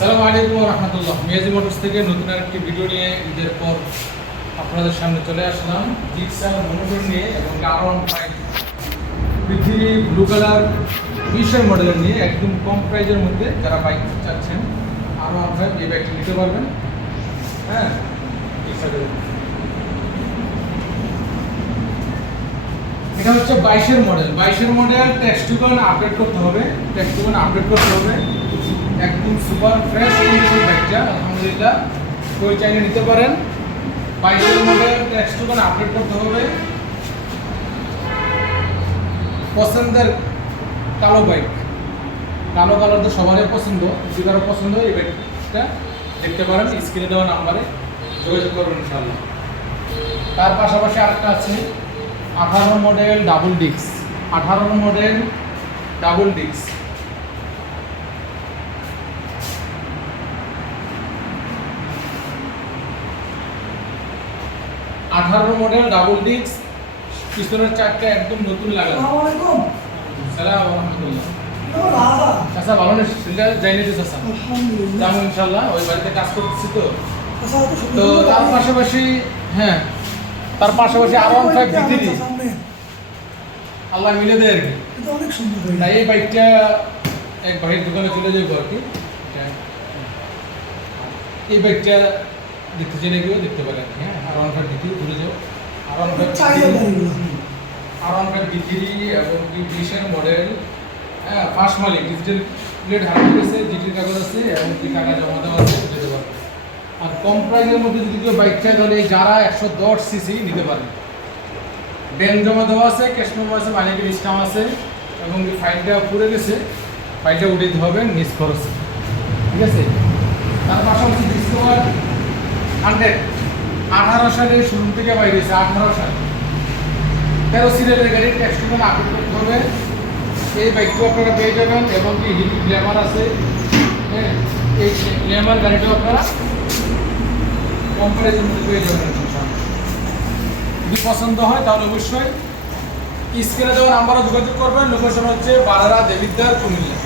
সালাম আলাইকুম রহমতুল্লাহ। মিয়াজি মোটরস থেকে নতুন আরেকটি ভিডিও নিয়ে ঈদের পর আপনাদের সামনে চলে আসলাম। জিক্সার মনোটর নিয়ে এবং ফাইভ। পৃথিবী ব্লু কালার বিশের মডেলের নিয়ে একদম কম প্রাইজের মধ্যে যারা বাইক চাচ্ছেন, আর ওয়ান ফাইভ এই বাইকটি নিতে পারবেন। হ্যাঁ এটা হচ্ছে বাইশের মডেল। বাইশের মডেল টেক্সটুকন আপডেট করতে হবে। টেক্সটুকন আপডেট করতে হবে। একদম সুপার ফ্রেশ কন্ডিশন বাইকটা আলহামদুলিল্লাহ। ওই চাইলে নিতে পারেন। বাইশের মডেল টেক্সটুকন আপডেট করতে হবে। পছন্দের কালো বাইক কালো কালার তো সবারই পছন্দ। যদি কারও পছন্দ এই বাইকটা দেখতে পারেন। স্ক্রিনে দেওয়া নাম্বারে যোগাযোগ করবেন ইনশাআল্লাহ। তার পাশাপাশি আরেকটা আছে। আঠারো মডেল ডাবল ডিক্স আঠারো মডেল ডাবল ডিক্স আঠারো মডেল ডাবল ডিক্স পিছনের চারটা একদম নতুন লাগানো। সালাম আলহামদুলিল্লাহ। ভালো সেটা যাব ইনশাল্লাহ ওই বাড়িতে কাজ করতেছি তো। তো তার পাশাপাশি হ্যাঁ তার পাশাপাশি আর ওয়ান ফাইভ বিক্রি আল্লাহ মিলে দেয় আর কি। তাই এই বাইকটা এক ভাইয়ের দোকানে চলে যাব আর কি। এই বাইকটা দেখতে চাইলে কেউ দেখতে পারে আর কি হ্যাঁ আর ওয়ান ফাইভ বিক্রি ঘুরে যাও আর ওয়ান ফাইভ চাহিদা গাড়িগুলো। আর ওয়ান ফাইভ বিক্রি এবং কি মডেল হ্যাঁ ফার্স্ট মালিক ডিজিটাল প্লেট হারিয়ে গেছে ডিজিটাল কাগজ আছে এবং কি টাকা জমা দেওয়া আছে যেতে পারে আর কম প্রাইসের মধ্যে যদি কেউ বাইক চায় তাহলে যারা একশো দশ সিসি নিতে পারে। ব্যাংক জমা দেওয়া আছে ক্যাশ মেমো আছে মালিকের স্টাম আছে এবং ফাইলটা পুড়ে গেছে ফাইলটা উঠে দিতে হবে মিস খরচ। ঠিক আছে? তার পাশাপাশি ডিসকভার হান্ড্রেড আঠারো সালে শুরু থেকে বাইরে হয়েছে, আঠারো সাল। তেরো সিরিয়ালের গাড়ি ট্যাক্সটুকুন আপডেট করতে হবে। এই বাইকটিও আপনারা পেয়ে যাবেন এবং কি হিল গ্ল্যামার আছে। হ্যাঁ এই গ্ল্যামার গাড়িটাও আপনারা কম্পারিজন পেয়ে যাবেন। যদি পছন্দ হয় তাহলে অবশ্যই স্ক্রিনে দেওয়া নাম্বারে যোগাযোগ করবেন। লোকেশন হচ্ছে বারারা দেবিদ্দার কুমিল্লা।